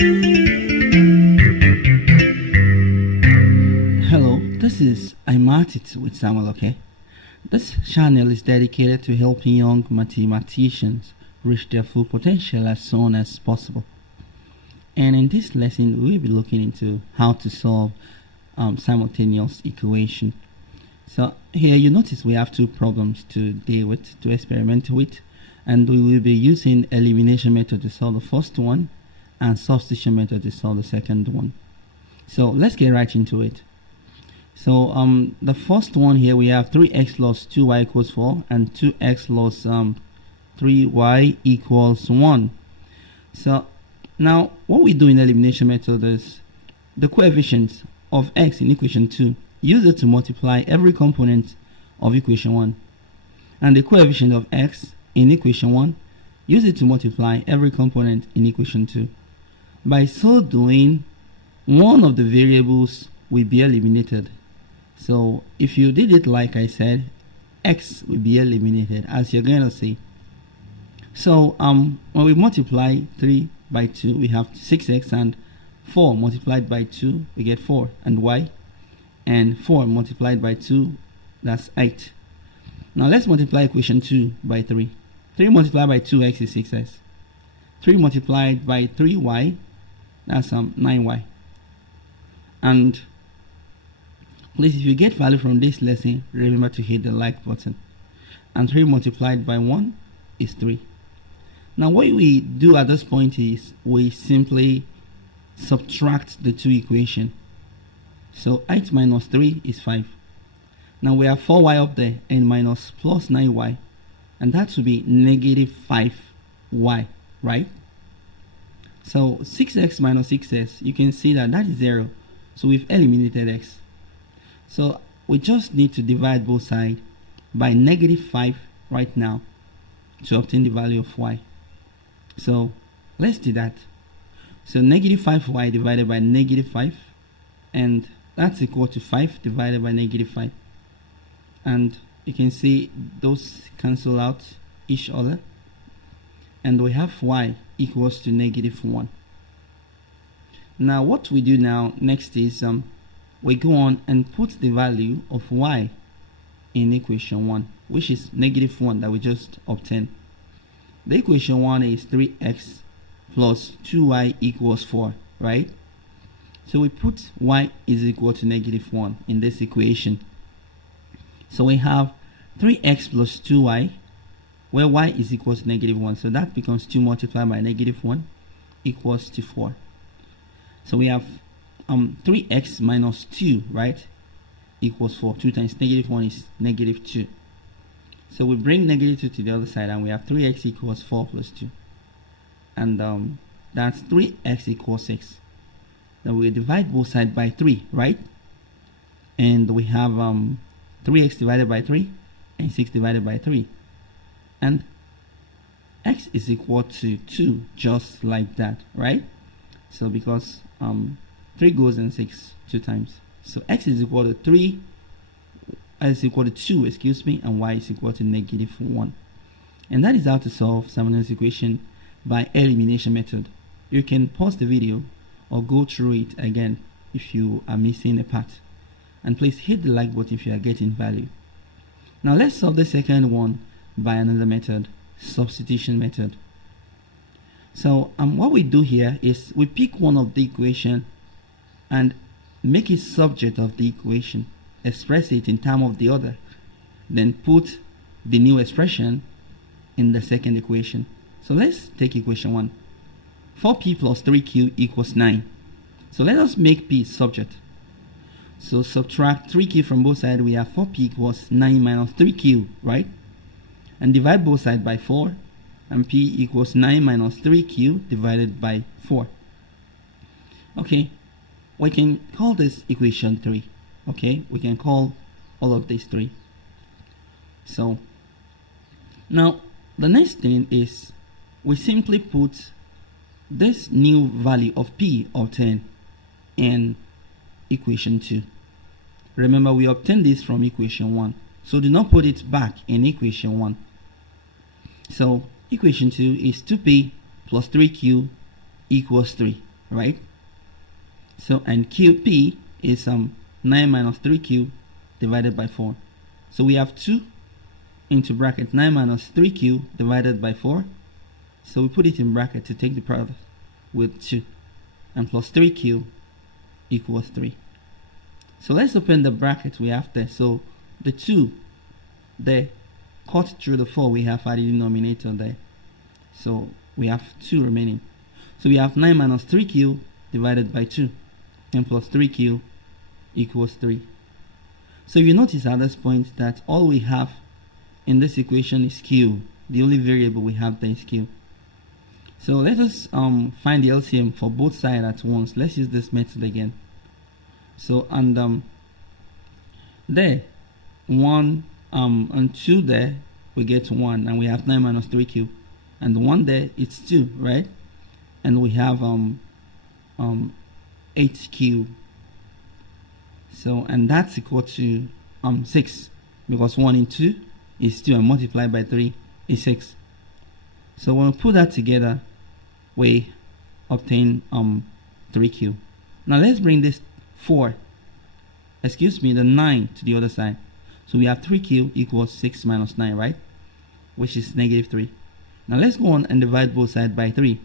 Hello, this is iMathit with Samuel Oke. This channel is dedicated to helping young mathematicians reach their full potential as soon as possible. And in this lesson, we'll be looking into how to solve simultaneous equation. So here you notice we have two problems to deal with, to experiment with, and we will be using elimination method to solve the first one and substitution method to solve the second one. So let's get right into it. So the first one here, we have 3x plus 2y equals 4 and 2x plus 3y equals 1. So now what we do in the elimination method is the coefficients of x in equation 2, use it to multiply every component of equation 1, and the coefficient of x in equation 1, use it to multiply every component in equation 2. By so doing, one of the variables will be eliminated. So if you did it like I said, x will be eliminated, as you're going to see. So when we multiply 3 by 2, we have 6x, and 4 multiplied by 2, we get 4, and y, and 4 multiplied by 2, that's 8. Now let's multiply equation 2 by 3. 3 multiplied by 2x is 6x. 3 multiplied by 3y, that's 9y. And please, if you get value from this lesson, remember to hit the like button. And 3 multiplied by 1 is 3. Now what we do at this point is we simply subtract the two equations. So 8 minus 3 is 5. Now we have 4y up there and minus plus 9y, and that would be negative 5y, right? So 6x minus 6x, you can see that that is 0. So we've eliminated x. So we just need to divide both sides by negative 5 right now to obtain the value of y. So let's do that. So negative 5y divided by negative 5, and that's equal to 5 divided by negative 5. And you can see those cancel out each other, and we have y equals to negative 1. Now what we do now next is we go on and put the value of y in equation 1, which is negative 1 that we just obtained. The equation 1 is 3x plus 2y equals 4, right? So we put y is equal to negative 1 in this equation. So we have 3x plus 2y, where y is equal to negative 1. So that becomes 2 multiplied by negative 1 equals to 4. So we have 3x minus 2, right, equals 4. 2 times negative 1 is negative 2. So we bring negative 2 to the other side, and we have 3x equals 4 plus 2. And that's 3x equals 6. Then we divide both sides by 3, right? And we have 3x divided by 3 and 6 divided by 3. And x is equal to 2, just like that, right? So because 3 goes in 6 2 times. So x is equal to 3, is equal to 2, excuse me, and y is equal to negative 1. And that is how to solve simultaneous equation by elimination method. You can pause the video or go through it again if you are missing a part. And please hit the like button if you are getting value. Now let's solve the second one by another method, substitution method. So what we do here is we pick one of the equation and make it subject of the equation, express it in terms of the other, then put the new expression in the second equation. So let's take equation 1. 4p plus 3q equals 9. So let us make p subject. So subtract 3q from both sides, we have 4p equals 9 minus 3q, right? And divide both sides by 4, and p equals 9 minus 3q divided by 4. Okay, we can call this equation 3. Okay, we can call all of these 3. So now the next thing is we simply put this new value of p obtained in equation 2. Remember, we obtained this from equation 1, so do not put it back in equation 1. So equation 2 is 2p plus 3q equals 3. right? So, and QP is 9 minus 3Q divided by 4. So we have 2 into bracket 9 minus 3Q divided by 4. So we put it in bracket to take the product with 2. And plus 3Q equals 3. So let's open the bracket we have there. So the 2 there cut through the 4 we have at the denominator there. So we have 2 remaining. So we have 9 minus 3Q divided by 2. And plus 3Q equals 3. So you notice at this point that all we have in this equation is Q. The only variable we have there is Q. So let us find the LCM for both sides at once. Let's use this method again. So and there 1 and 2 there we get 1, and we have 9 minus 3Q, and 1 there it's 2, right? And we have 8Q. So, and that's equal to 6, because 1 in 2 is 2 and multiplied by 3 is 6. So when we put that together, we obtain 3Q. Now let's bring this the 9 to the other side. So we have 3Q equals 6 minus 9, right? Which is negative 3. Now let's go on and divide both sides by 3,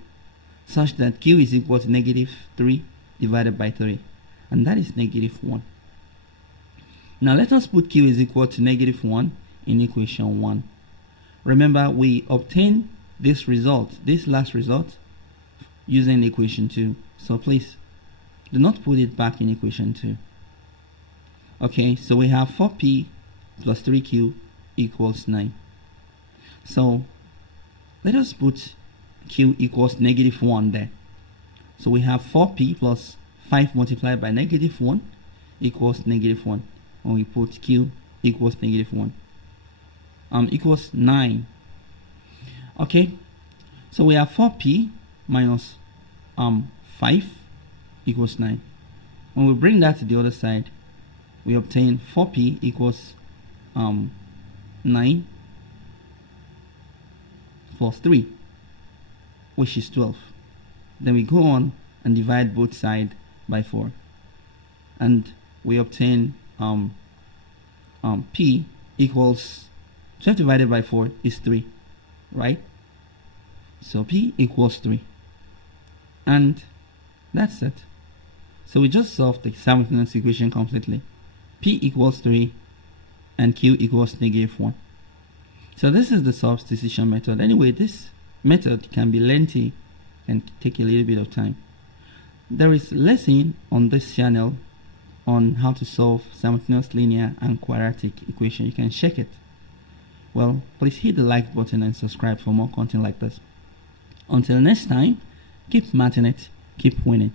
such that Q is equal to negative 3 divided by 3. And that is negative 1. Now let us put Q is equal to negative 1 in equation 1. Remember, we obtained this result, this last result, using equation 2. So please do not put it back in equation 2. Okay, so we have 4P plus 3Q equals 9. So let us put Q equals negative 1 there. So we have 4P plus 5 multiplied by negative 1 equals negative 1. And we put Q equals negative 1. Equals 9. Okay, so we have 4P minus 5 equals 9. When we bring that to the other side, we obtain 4P equals 9 plus 3, which is 12. Then we go on and divide both sides by 4, and we obtain P equals 12 divided by 4 is 3, right? So P equals 3, and that's it. So we just solved the simultaneous equation completely. P equals 3 and Q equals negative 1. So this is the substitution method. Anyway, this method can be lengthy and take a little bit of time. There is a lesson on this channel on how to solve simultaneous linear and quadratic equation. You can check it. Well, please hit the like button and subscribe for more content like this. Until next time, keep mathing it, keep winning.